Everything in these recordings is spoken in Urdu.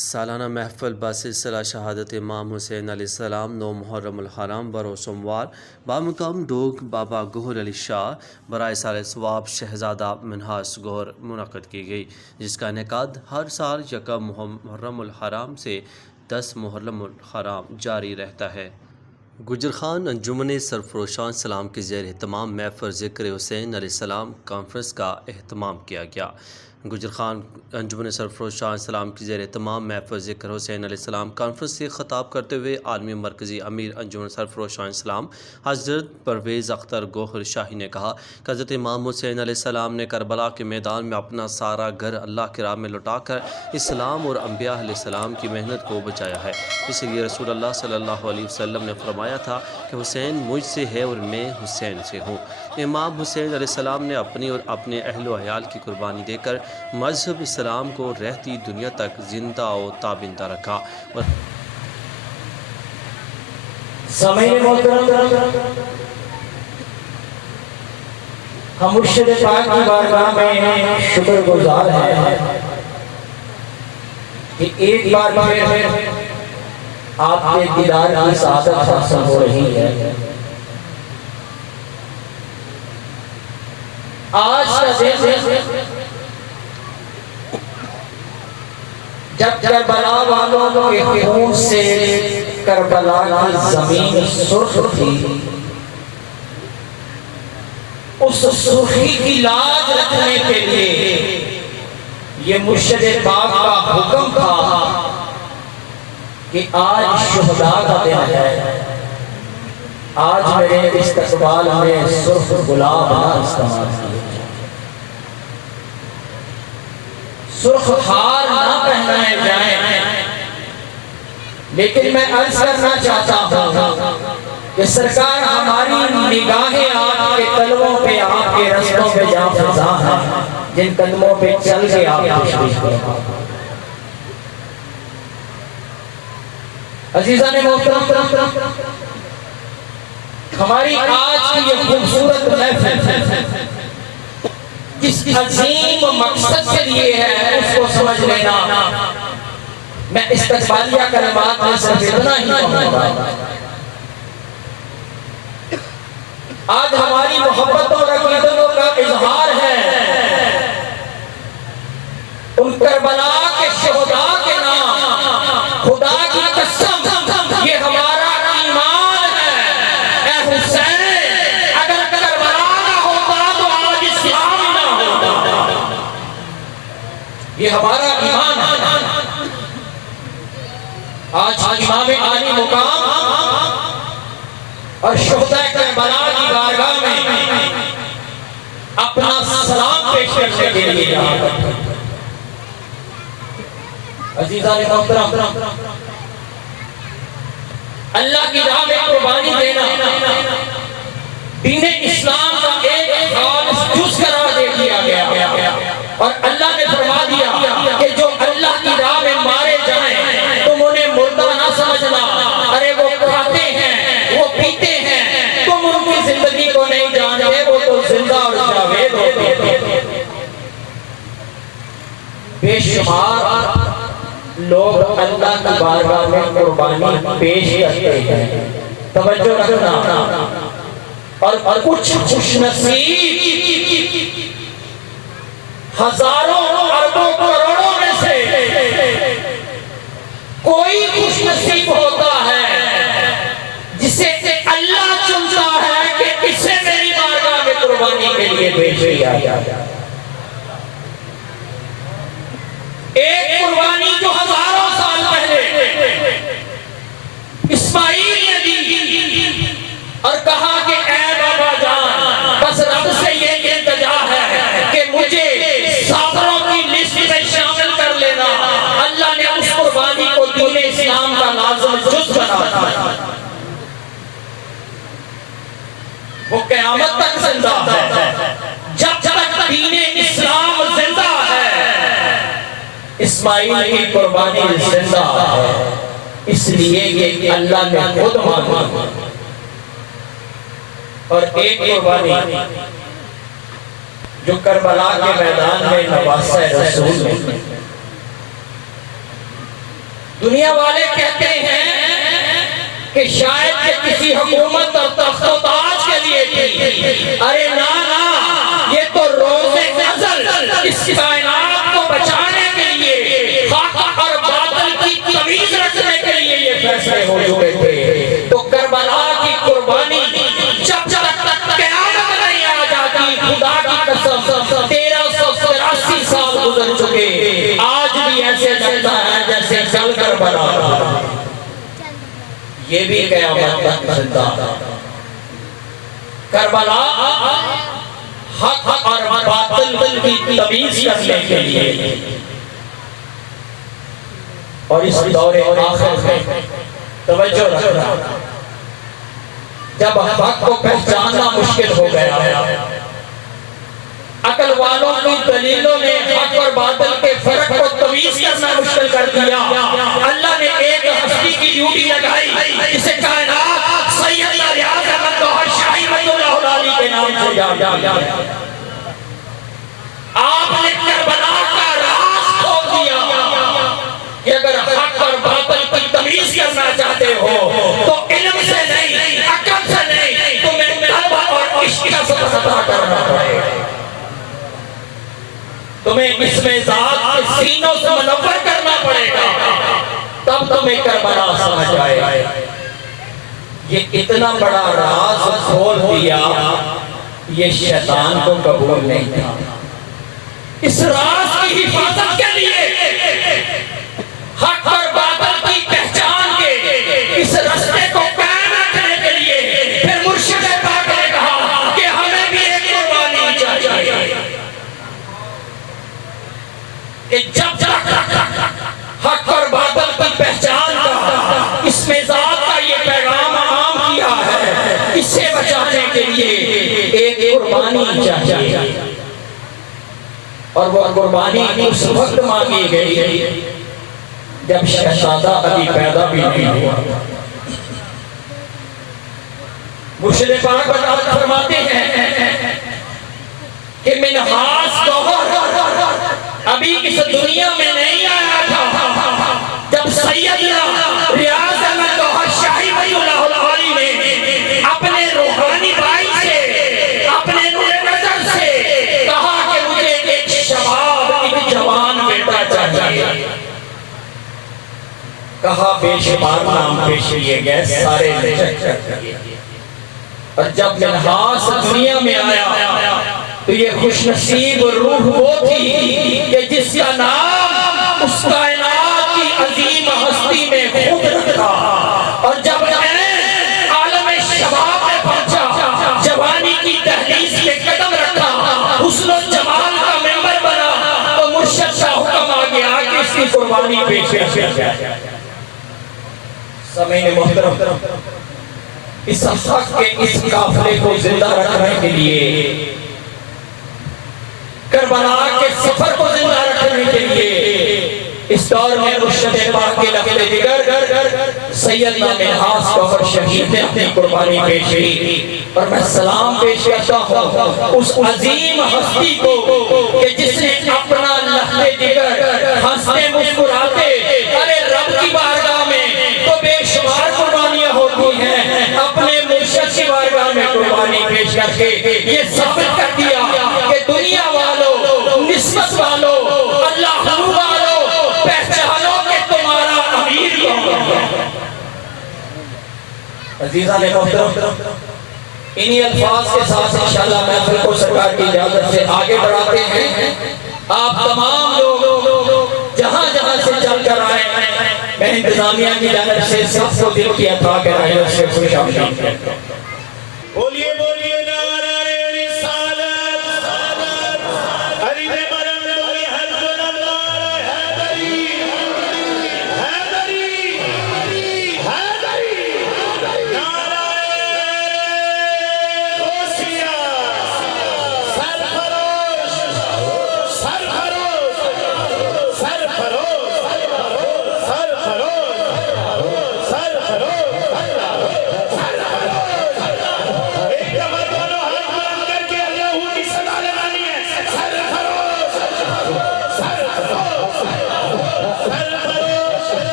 سالانہ محفل بسلسلہ شہادت امام حسین علیہ السلام 9 محرم الحرام بروز سوموار بامقام ڈوگ بابا گوہر علی شاہ برائے سال ثواب شہزادہ منہاس گوہر منعقد کی گئی، جس کا انعقاد ہر سال 1 محرم الحرام سے 10 محرم الحرام جاری رہتا ہے۔ گجر خان انجمن سرفروشان سلام کے زیر اہتمام محفل ذکر حسین علیہ السلام کانفرنس کا اہتمام کیا گیا۔ گجر خان انجمن سرفروشان سلام کی زیر اہتمام محفل ذکر حسین علیہ السلام کانفرنس سے خطاب کرتے ہوئے عالمی مرکزی امیر انجمن سرفروشان سلام حضرت پرویز اختر گوہر شاہی نے کہا کہ حضرت امام حسین علیہ السلام نے کربلا کے میدان میں اپنا سارا گھر اللہ کی راہ میں لٹا کر اسلام اور انبیاء علیہ السلام کی محنت کو بچایا ہے، اس لیے رسول اللہ صلی اللہ علیہ وسلم نے فرمایا تھا کہ حسین مجھ سے ہے اور میں حسین سے ہوں۔ امام حسین علیہ السلام نے اپنی اور اپنے اہل و عیال کی قربانی دے کر مذہب اسلام کو رہتی دنیا تک زندہ و تابندہ رکھا۔ سامعین محترم، ہم مرشد پاک کی بارگاہ میں شکر گزار ہیں کہ ایک بار پھر آپ کے دیدار کی سعادت حاصل ہو رہی ہے۔ آج کا دن جب کربلا والوں کے خون سے کربلا کی زمین سرخ تھی، اس سرخی کی لاج رکھنے کے لیے یہ مرشد پاک کا حکم تھا کہ آج شہداء کا دن ہے، آج میرے استقبال میں سرخ گلاب نہ استعمال کیے، سرخ ہار نہ پہنائے جائیں، لیکن میں عرض کرنا چاہتا ہوں کہ سرکار ہماری نگاہیں آپ کے قدموں پہ، آپ کے رستوں پہ جا فضا ہے، جن قدموں پہ چل کے آپ تشریف لے۔ عزیزان محترم، ہماری آج کی یہ خوبصورت محفل جس عظیم مقصد کے لیے ہے اس کو سمجھ لینا۔ میں استقبالیہ کلمات میں صرف اتنا ہی کہوں گا، آج ہماری محبت اور عقیدتوں کا اظہار ہے ان کربلا کے شہداء کے نام، خدا کی قسم یہ ہمارا ایمان ہے۔ اے حسین، اگر کربلا نہ ہوتا تو آج اسلام نہ ہوتا، یہ ہمارا ایمان ہے۔ آج امام عالی مقام اور شہداء کربلا کی بارگاہ میں اپنا سلام پیش کرنے کے لیے عزیزان محترم، اللہ کی راہ میں قربانی دینا دین اسلام کا ایک خالص جز قرار دے دیا گیا، اور اللہ نے فرما دیا کہ جو اللہ کی راہ میں مارے جائیں تم انہیں مردہ نہ سمجھنا، ارے وہ کھاتے ہیں، وہ پیتے ہیں، تم ان کی زندگی کو نہیں جانتے، وہ تو زندہ اور جاوید ہوتے ہیں۔ بے شمار لوگ اللہ کی بارگاہ میں قربانی پیش کرتے ہیں، توجہ رکھنا، اور کچھ خوش نصیب ہزاروں اربوں کروڑوں میں سے کوئی خوش نصیب ہوتا ہے جسے اللہ چنتا ہے کہ اسے میری بارگاہ میں قربانی کے لیے پیش کیا جائے۔ ایک قربانی جو ہزاروں سال پہلے اسماعیل نے دی اور کہا کہ اے بابا جان، بس رب سے یہ التجا ہے کہ مجھے صابروں کی لسٹ میں شامل کر لینا۔ اللہ نے اس قربانی کو دین اسلام کا لازم جز بنا، وہ قیامت تک زندہ ہے۔ جب تک دین اسلام زندہ ہے اسماعیل کی قربانی زندہ ہے، اس لیے یہ اللہ نے خود مانا۔ اور ایک قربانی جو کربلا کے میدان میں نواسہ رسول نے دنیا والے کہتے ہیں کہ شاید کہ کسی حکومت اور تخت و تاج کے لیے تھی. ارے نا یہ تو روز ازل اس کائنات کو بچانے کے لیے، حق اور باطل کی تمیز رکھنے کے لیے یہ فیصلے ہو چکے تھے. تو کربلا کی قربانی جب تک قیامت نہیں آ جاتی، خدا کی قسم 1383 سال گزر چکے، آج بھی ایسے لگتا ہے جیسے کل کربلا تھا. یہ بھی قیامت تک زندہ. کربلا حق اور باطل کی تمیز کرنے کے لیے. اور اس دور آخر میں توجہ رکھنا، جب حق کو پہچاننا مشکل ہو گیا، عقل والوں کی دلیلوں نے حق اور باطل کے فرق کو تمیز کرنا مشکل کر دیا. اللہ نے ایک ہستی کی ڈیوٹی لگائی جسے کائنات سید ریاض احمد گوہر شاہی رحمۃ اللہ علیہ کے نام سے جانا جاتا ہے. آپ نے کربلا کا راز کھول دیا کہ اگر حق اور باطل کی تمیز کرنا چاہتے ہو تو علم سے نہیں، عقل سے نہیں، تمہیں توبہ اور عشق کا سبق کرنا پڑے گا. تمہیں اس میں ذات کے سینوں سے منور کرنا پڑے گا، تب تمہیں کربلا سمجھ آئے. یہ اتنا بڑا راز کھول دیا، یہ شیطان کو قبول نہیں تھا. اس راز کی حفاظت کے لیے، حق اور باطل کی پہچان کے اس رستے کو قائم رکھنے کے لیے، پھر مرشد پاک نے کہا کہ ہمیں بھی ایک قربانی چاہیے. کہ جب تک حق اور باطل کی پہچان کا، اس میں ذات کا یہ پیغام عام کیا ہے، اسے بچانے کے لیے ایک قربانی چاہیے. اور وہ قربانی اس وقت مانگی گئی جب شہزادہ ابھی پیدا بھی نہیں ہوا. مرشد پاک فرماتے ہیں کہ منحاس گوہر ابھی اس دنیا میں نہیں آیا تھا جب سیدنا ریاض احمد گوہر شاہی رحمۃ اللہ علیہ نے اپنے روحانی بھائی سے، اپنے نور نظر سے کہا کہ مجھے ایک شباب، ایک جوان بیٹا چاہیے. کہا بے شمار نام پیش کیے گئے، سارے اور جب منحاس دنیا میں آیا تو یہ خوش نصیب روح وہ تھی کہ جس کا نام اس کائنات کی عظیم ہستی میں خود رکھا. اور جب عالم شباب میں پہنچا، جوانی کی دہلیز پہ قدم رکھا، حسن و جمال کا ممبر بنا، تو مرشد کا حکم آ گیا کہ اس کی قربانی پیش کی جائے. سامعین محترم، اس حق کے اس قافلے کو زندہ رکھنے کے لیے، کربلا کے سفر کو زندہ رکھنے کے لیے، اس دور میں مرشد پاک کے لفظ دیگر سیدنا منحاس گوہر شہید نے اپنی قربانی پیش کی. اور میں سلام پیش کرتا ہوں اس عظیم ہستی کو کہ جس نے اپنا لفظ دیگر ہنستے مسکراتے، ارے رب کی بارگاہ میں تو بے شمار قربانیاں ہوتی ہیں، اپنے مرشد کی بارگاہ میں قربانی پیش کر کے یہ ثابت کر دیا کہ دنیا والوں، نسبت والوں، اللہ والوں، پہچانو کہ تمہارا امیر کون ہے. عزیزان محترم، انہی الفاظ کے ساتھ انشاءاللہ محفل کو سرکار کی اجازت سے آگے بڑھاتے ہیں. آپ تمام لوگ جہاں جہاں سے چل کر آئے، میں انتظامیہ کی جانب سے سب کو دل کی عطا کے رائے سے خوش آمدید کرتا ہوں. بولیے بولیے نعرہ رسالت، علی مرم بولی حضرت اللہ حیدری، حیدری، حیدری، نعرہ غوثیہ، سرفروش، سرفروش، سرفروش، سرفروش، سرفروش،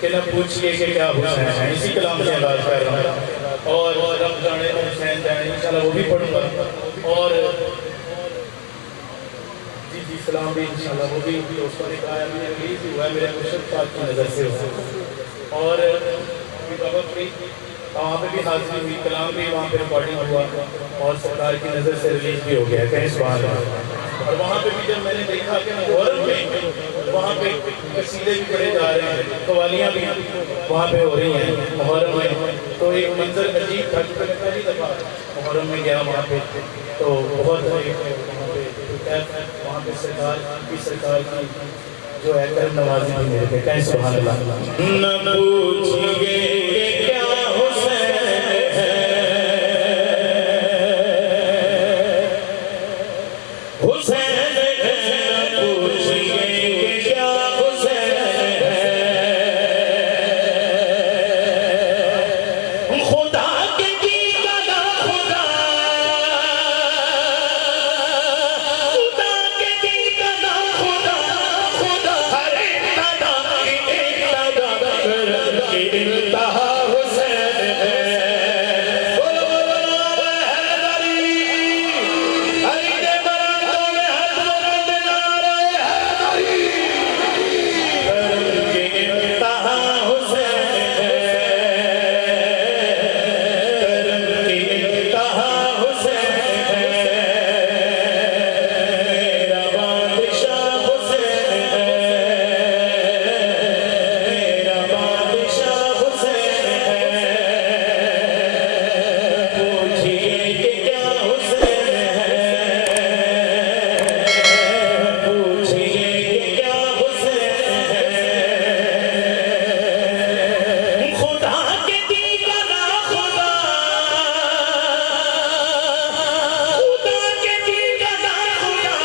کہ نہ پوچھئے کہ کیا حسین ہے، اسی کلام سے علاج کر رہا ہوں اور رب جانے حسین جائیں انشاءاللہ وہ بھی پڑھوں گا اور جی سلام بھی انشاءاللہ وہ بھی دوستوں نے کہا ہے ریلیز ہوا ہے میرے مرشد پاک کی نظر سے ہوا اور بابا کی وہاں پہ بھی حاضری ہوئی کلام بھی وہاں پہ ریکارڈنگ ہوا اور سرکار کی نظر سے ریلیز بھی ہو گیا ہے کہیں سبحان اللہ اور وہاں پہ بھی جب میں نے دیکھا کہ محرم میں وہاں پہ قصیدے بھی پڑھے جا رہے ہیں قوالیاں بھی وہاں پہ ہو رہی ہیں محرم میں تو ایک منظر عجیب تھا کہ میں پہلی دفعہ محرم میں گیا وہاں پہ تو بہت وہاں پہ سرکار کی جو ہے کرم نوازی بھی میرے پہ کہیں سبحان اللہ نہ پوچھئے کہ کیا حسین ہے حسین ہے نہ پوچھئے کہ کیا حسین ہے خدا کے دیدہ نہ خدا خدا کے دیدہ نہ خدا خدا ہر ابتدا کی ابتدا کی انتہا حسین ہے بولو بولو حیدری علی برندوں میں ہاتھ بلند نعرہ حیدری کرم کی انتہا حسین ہے کرم کی انتہا حسین ہے میرا بادشاہ حسین ہے میرا بادشاہ حسین ہے پوچھئے کہ کیا حسین ہے پوچھئے کہ کیا حسین ہے خدا کے دیدہ نہ خدا خدا کے دیدہ نہ خدا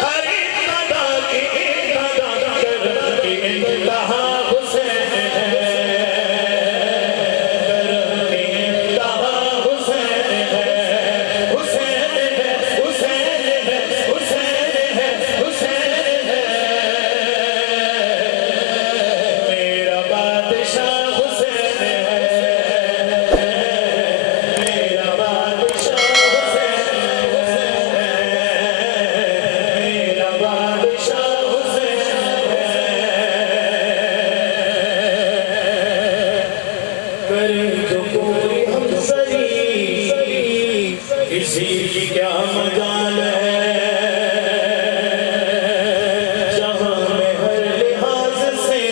ہر ابتدا کی ابتدا کرم کی انتہا حسین ہے کرم کی انتہا حسین ہے حسین ہے حسین ہے حسین ہے حسین ہے میرا بادشاہ حسین ہے میرا بادشاہ حسین ہے میرا بادشاہ حسین ہے کریں جو کوئی ہمسری کسی کی کیا مجال ہے جہاں میں ہر لحاظ سے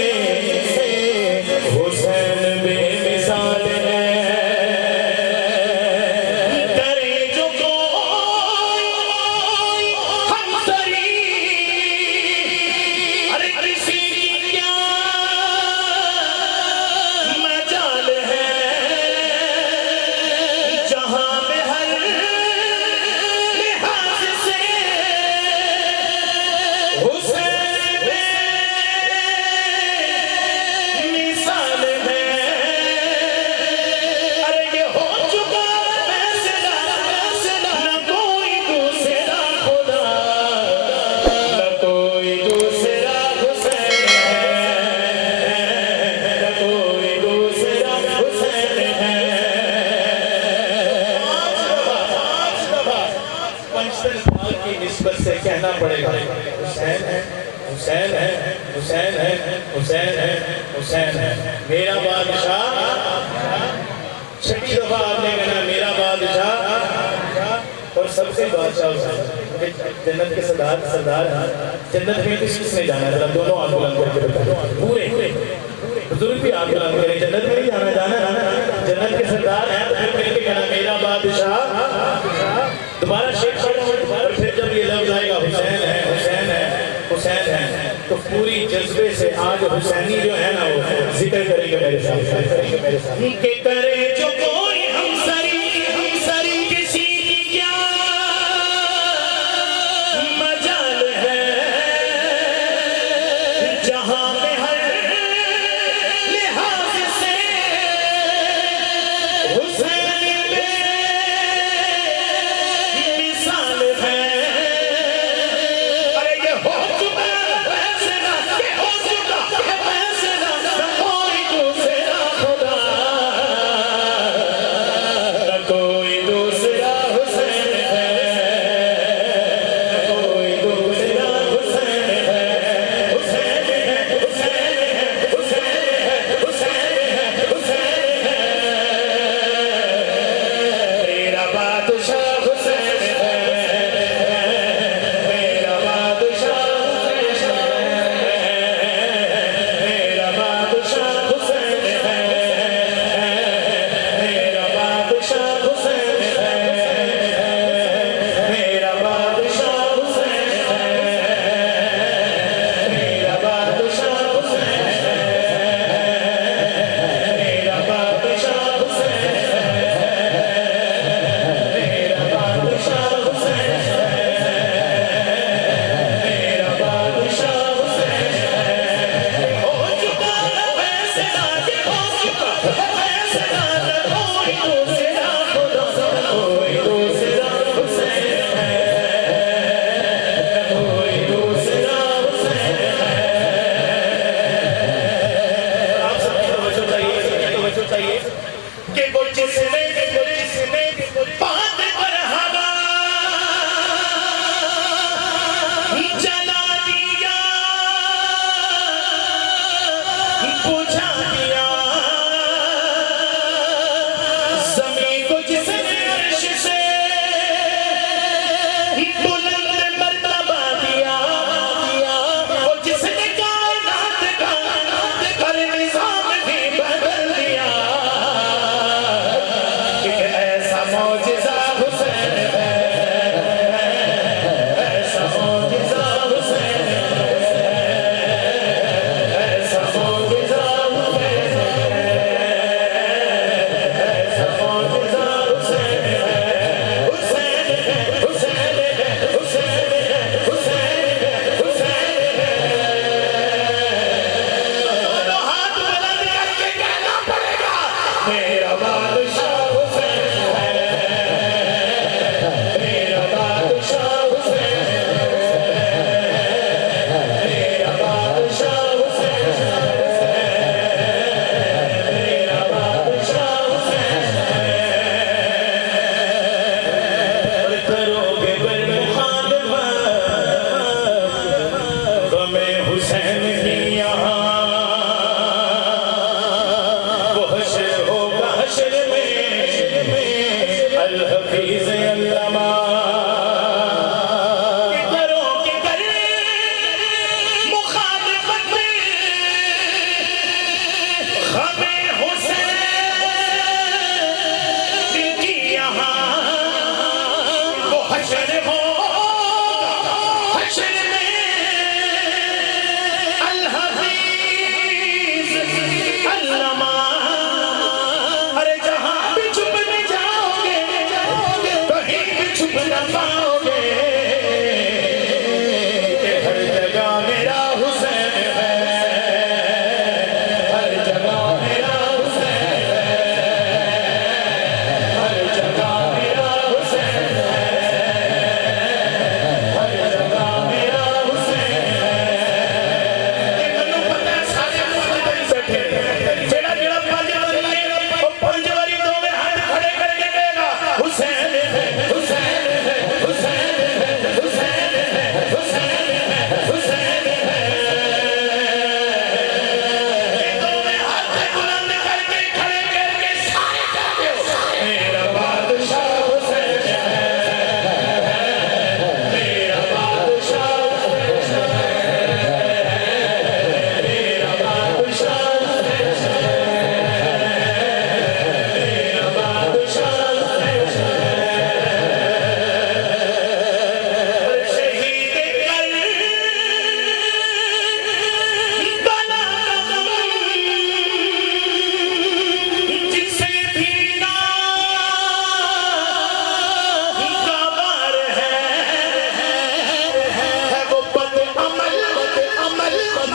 حسین بے مثال ہے کریں جو کوئی ہمسری ارے کسی کی کیا مجال ہے جہاں میں ہر لحاظ سے حسین بے مثال ہے ارے یہ ہو چکا فیصلہ نہ کوئی دوسرا خدا نہ کوئی دوسرا حسین ہے نہ کوئی دوسرا حسین ہے پنچتن پاک کی نسبت سے کہنا پڑے گا حسین ہے حسین ہے حسین ہے حسین ہے حسین ہے میرا بادشاہ چھٹی دفعہ آپ نے کہنا میرا بادشاہ اور سب سے بادشاہ حسین جنت کے سردار ہیں جنت میں کس نے جانا ہے دونوں آنکھ بلند کر کے بتائیں پورے بزرگ بھی آنکھ بلند کریں جنت میں ہی جانا جنت کے سردار ہیں تو پھر مل کے کہنا میرا بادشاہ دوبارہ شیخ اور پھر جب یہ لفظ آئے گا حسین ہے حسین ہے حسین ہے تو پوری جذبے سے آج حسینی جو ہے نا وہ ذکر کریں گے میرے ساتھ کہ کرے جو کوئی ہمسری کسی کی کیا مجال ہے جہاں میں ہر بلند مرتبہ دیا وہ جس نے کائنات کا ہر نظام بھی بدل دیا ایک ایسا معجزہ حسین ہے ایسا معجزہ حسین ایسا معجزہ حسین ایسا معجزہ حسین میرا بادشاہ حسین ہے میرا بادشاہ حسین ہے میرا بادشاہ حسین ہے میرا بادشاہ حسین ہے کرو گے بالمخالفت غم حسین کی یہاں الحفیظ علامہ کرو کہ کرے مخالفت غم حسین کی یہاں وہ حشر ہو حشر میں الحفیظ علامہ ارے جہاں بھی چھپنے جاؤ گے کہیں بھی چھپ نہ پاؤ گے کہ ہر جگہ میرا حسین ہے ہر جگہ میرا حسین ہے ہر جگہ میرا حسین ہے ہر جگہ میرا حسین ہے منو پتہ ہے سارے بیٹھے جڑا جڑا پنج بندے وہ پنج واری دوویں ہاتھ کھڑے کر کے کہے گا حسین ہے حسین ہے حسین ہے حسین ہے حسین ہے حسین ہے دوویں ہاتھ بلند کر کے کھڑے کر کے سارے کہتے ہو میرا بادشاہ حسین ہے میرا بادشاہ حسین ہے میرا بادشاہ حسین ہے میرا بادشاہ حسین شہید کربلا جسے بھی ناگوار ہے وہ بد عمل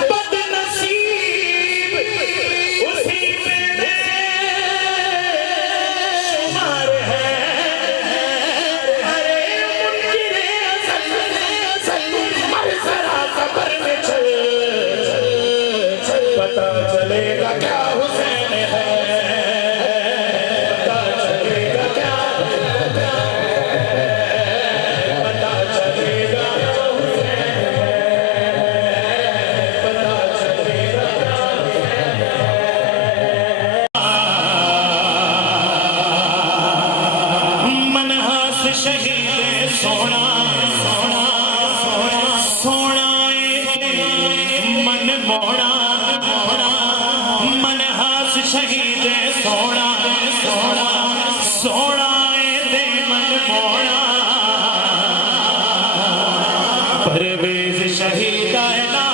بد نصیب اسی میں شمار ہے ارے منکر ازل مر ذرا قبر میں چل پتہ چلے گا کیا حسین ہے پتہ چلے گا کیا پتہ چلے گا کیا حسین ہے پتہ چلے گا کیا منحاس شہید سونا سونا سونا من موڑا منحاس شہید سونا سونا سونا دے من موڑا پرویز شہید آئنا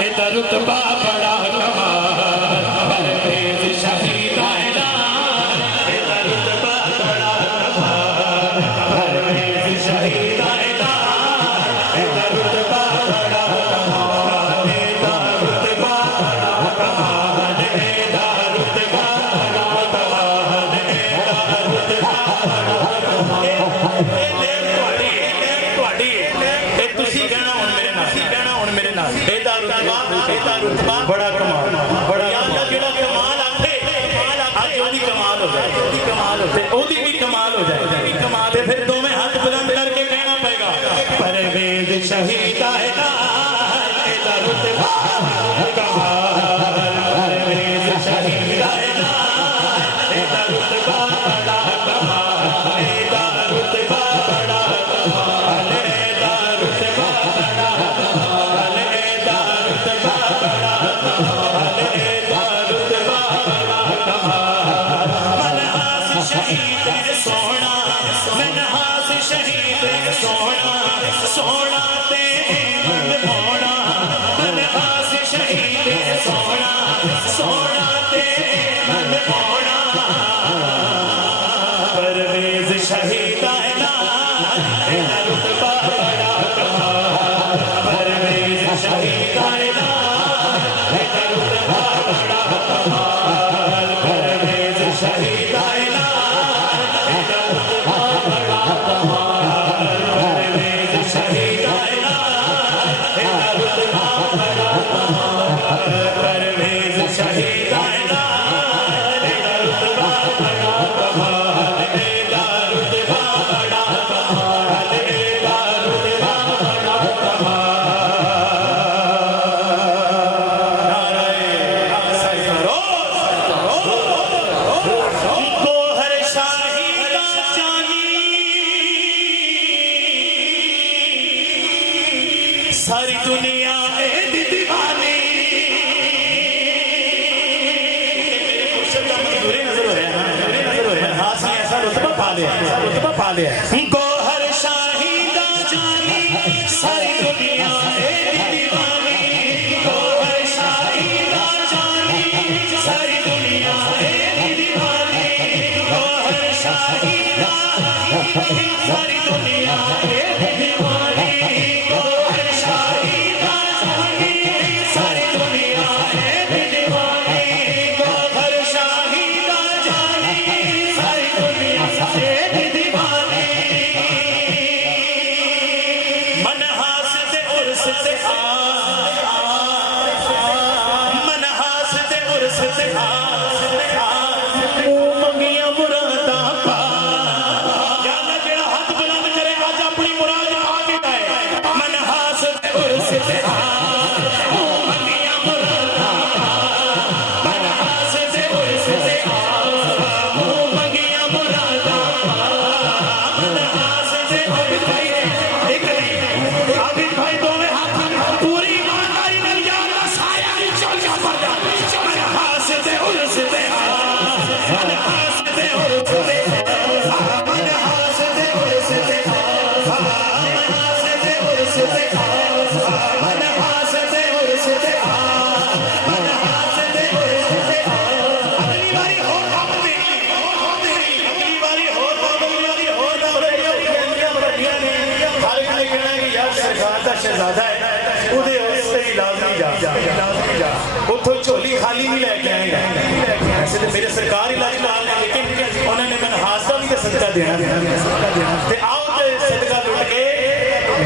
ادھر رتبہ بڑا کمال پرویز شہید آئنا ادھر رتبہ بڑا کمال پرویز شہید آئنا ادھر رتبہ بڑا کمال ادھر رتبہ بڑا کمال ادھر رتبہ بڑا کمال ادھر رتبہ بڑا کمال تسی کہنا ہن میرے نال اے دا رتبہ بڑا کمال شہید رتبہ بڑا کمال پرویز شہید رتبہ بڑا کمال پرویز شہید رتبہ بڑا کمال پرویز شہید رتبہ بڑا کمال پرویز شہید ساری دنیا دیوانی نظر ہو رہا ہے ہاتھ میں ایسا رتبہ پا لیا گوہر شاہی دا جانی ساری دنیا دیوانی گوہر شاہی دا جانی ساری دنیا دیوانی گوہر شاہی دا جانی ساری دنیا دیوانی شہزادہ ہے ادھے اس سے لازمی جا اتھو چولی خالی نہیں لے کے آئیں گے ایسے تو میرے سرکار ہی لازم آل ہیں لیکن انہوں نے منحاس کا بھی تو صدقہ دینا تے آؤ تے صدقہ لٹ کے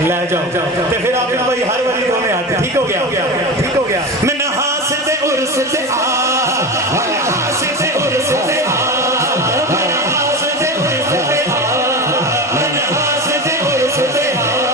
لے جاؤ تے پھر آپ بھائی ہر باری دو میں آتے ٹھیک ہو گیا منحاس تے عرس تے آ منحاس تے عرس تے آ منحاس تے عرس تے آ منحاس تے عرس تے آ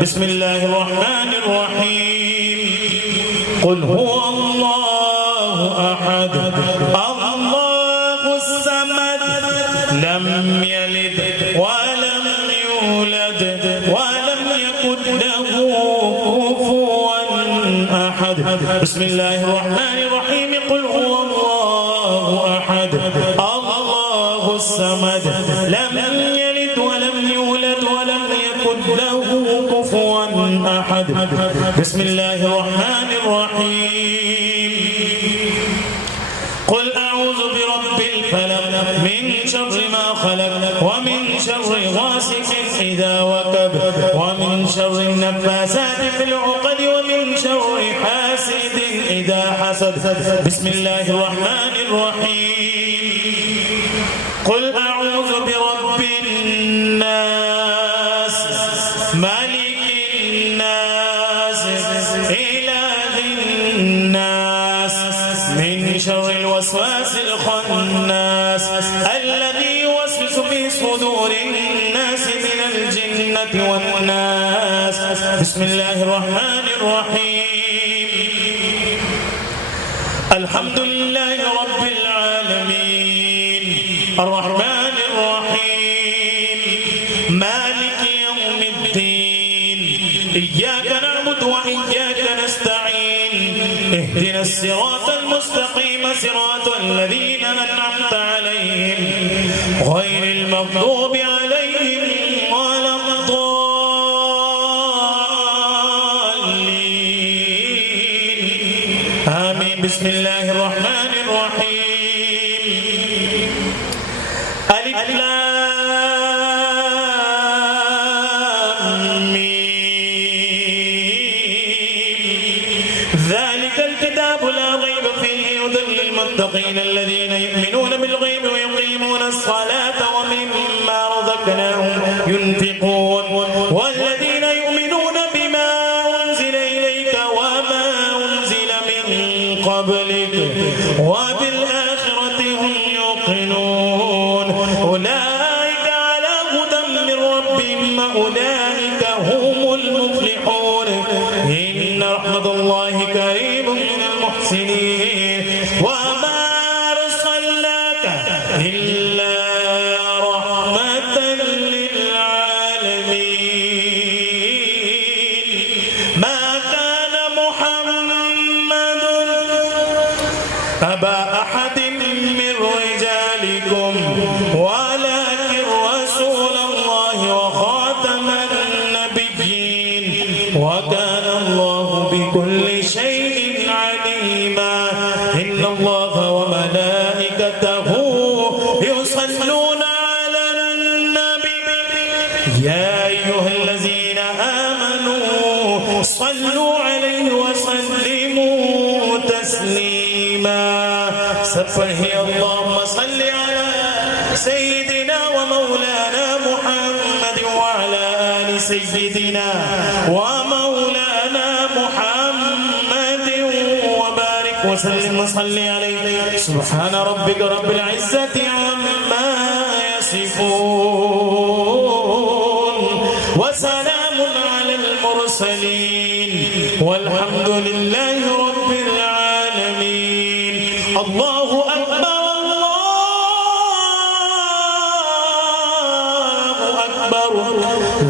بسم الله الرحمن الرحيم قل هو الله أحد الله الصمد لم يلد ولم يولد ولم يكن له كفوا أحد بسم الله الرحمن الرحيم قل هو الله أحد الله الصمد لم يلد ولم يولد ولم يكن له كفوا أحد بسم الله الرحمن الرحيم قل أعوذ برب الفلق من شر ما خلق ومن شر غاسق إذا وقب ومن شر النفاثات في العقد ومن شر حاسد إذا حسد بسم الله الرحمن الرحيم قل أعوذ برب الناس مالك الناس إله الناس من شر الوسواس الخناس الذي يوسوس في صدور الناس من الجنة والناس. بسم الله الرحمن الرحيم. الحمد لله رب العالمين الرحمن الرحيم مالك يوم الدين إياك نعبد وإياك نستعين اهدنا الصراط المستقيم صراط الذين أنعمت عليهم غير المغضوب عليهم ولا الضالين آمين. بسم الله الرحمن الرحيم. ألف لام ميم. ذلك الكتاب لا ريب فيه هدى للمتقين الذين يؤمنون بالغيب ويقيمون الصلاة ومما رزقناهم ينفقون والذين يؤمنون بما أنزل إليك وما أنزل من قبلك وبالآخرة هم يوقنون أولئك على هدى من ربهم وأولئك هم المفلحون. إن رحمة الله قريب من المحسنين وما أرسلناك إلا رحمة للعالمين. ما كان محمد أبا أحد من رجالكم ولكن رسول الله وخاتم النبيين وكان الله بكل شيء عليما. إن الله وملائكته يصلون على النبي يا أيها الذين آمنوا صلوا عليه وسلموا تسليما. سبحان اللهم صل على سيدنا ومولانا محمد وعلى آل سيدنا ومولانا محمد وبارك وسلم وصل عليه. سبحان ربك رب العزة عما يصفون وسلام على المرسلين والحمد لله رب العالمين. الله أكبر الله أكبر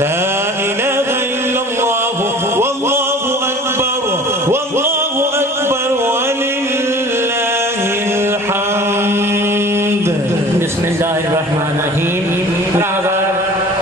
لا إله إلا الله والله أكبر والله أكبر ولله الحمد. بسم الله الرحمن الرحيم.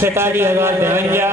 46,052,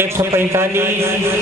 145,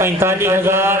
45,000,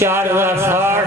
4,060,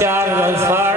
4,060,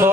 100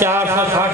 460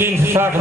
360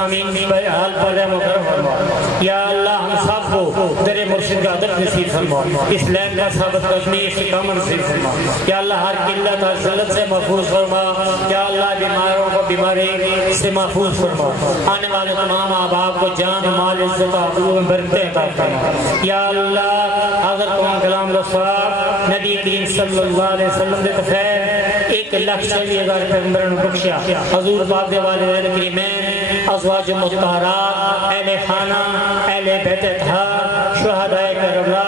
سامعین حال پر رحم و کرم فرما یا اللہ ہم سب کو در مرشد کا عدد نصیب فرما اسلام کا ثابت قدمی استقامت نصیب فرما یا اللہ ہر قلت اور ذلت سے محفوظ فرما یا اللہ بیماروں کو بیماری سے محفوظ فرما آنے والے تمام احباب کو جان و مال عزت و عقل میں برکتیں عطا فرما یا اللہ حضرت قرآن کلام صاحب نبی کریم صلی اللہ علیہ وسلم دے تخیر 1,40,000 پیغمبروں نے بخشیا حضور پاک دے والدین کریمین ازواج مطہرات اہل خانہ اہل بیت اطہار شہدائے کربلا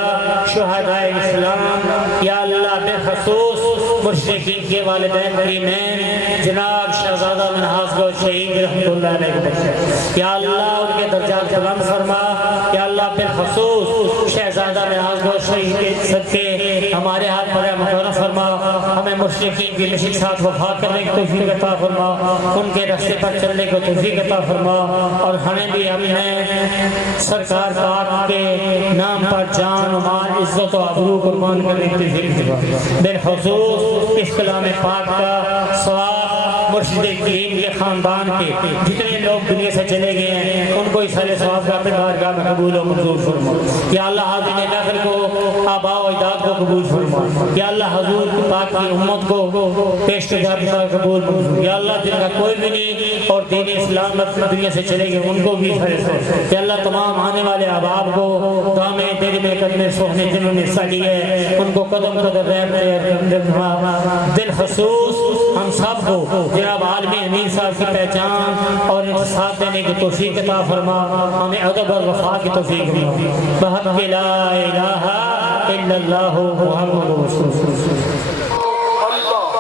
شہدائے اسلام یا اللہ بالخصوص مشرکین کے والدین کریمین جناب شہزادہ منہاس گو شہید رحمت اللہ علیہ وسلم یا اللہ ان کے درجات بلند فرما یا اللہ بالخصوص شہزادہ منہاس گو شہید کے صدقے ہمارے ہاتھ پر مکرم فرما ہمیں مشرکین کی نشی ساتھ وفا کرنے کی توفیق عطا فرما ان کے راستے پر چلنے کو توفیق عطا فرما اور ہمیں بھی اپنے سرکار پاک کے نام پر جان و مال عزت و آبرو قربان کرنے کی توفیق عطا بالخصوص اس کلام پاک کا ثواب مرشد کریم کے خاندان کے جتنے لوگ دنیا سے چلے گئے ہیں ان کو اس سارے ثواب کا اپنے بارگاہ میں قبول و منظور فرما یا اللہ حاضرین نفل کو آباء و اجداد کو قبول فرما یا اللہ حضور پاک کی امت کو پیش کردہ قبول منظور یا اللہ جن کا کوئی بھی نہیں اور دین اسلام دنیا سے چلے گئے ان کو بھی یا اللہ تمام آنے والے احباب کو دامے تیرے میں قدمے سوکھنے جنہوں نے حصہ لیا ہے ان کو قدم قدر دل خصوص ہم سب کو جناب عالمی امین صاحب کی پہچان اور انتصاب دینے کی توفیق عطا فرما ہمیں ادب اور وفا کی توفیق فرما بحق لا الہ الا اللہ محمد رسول اللہ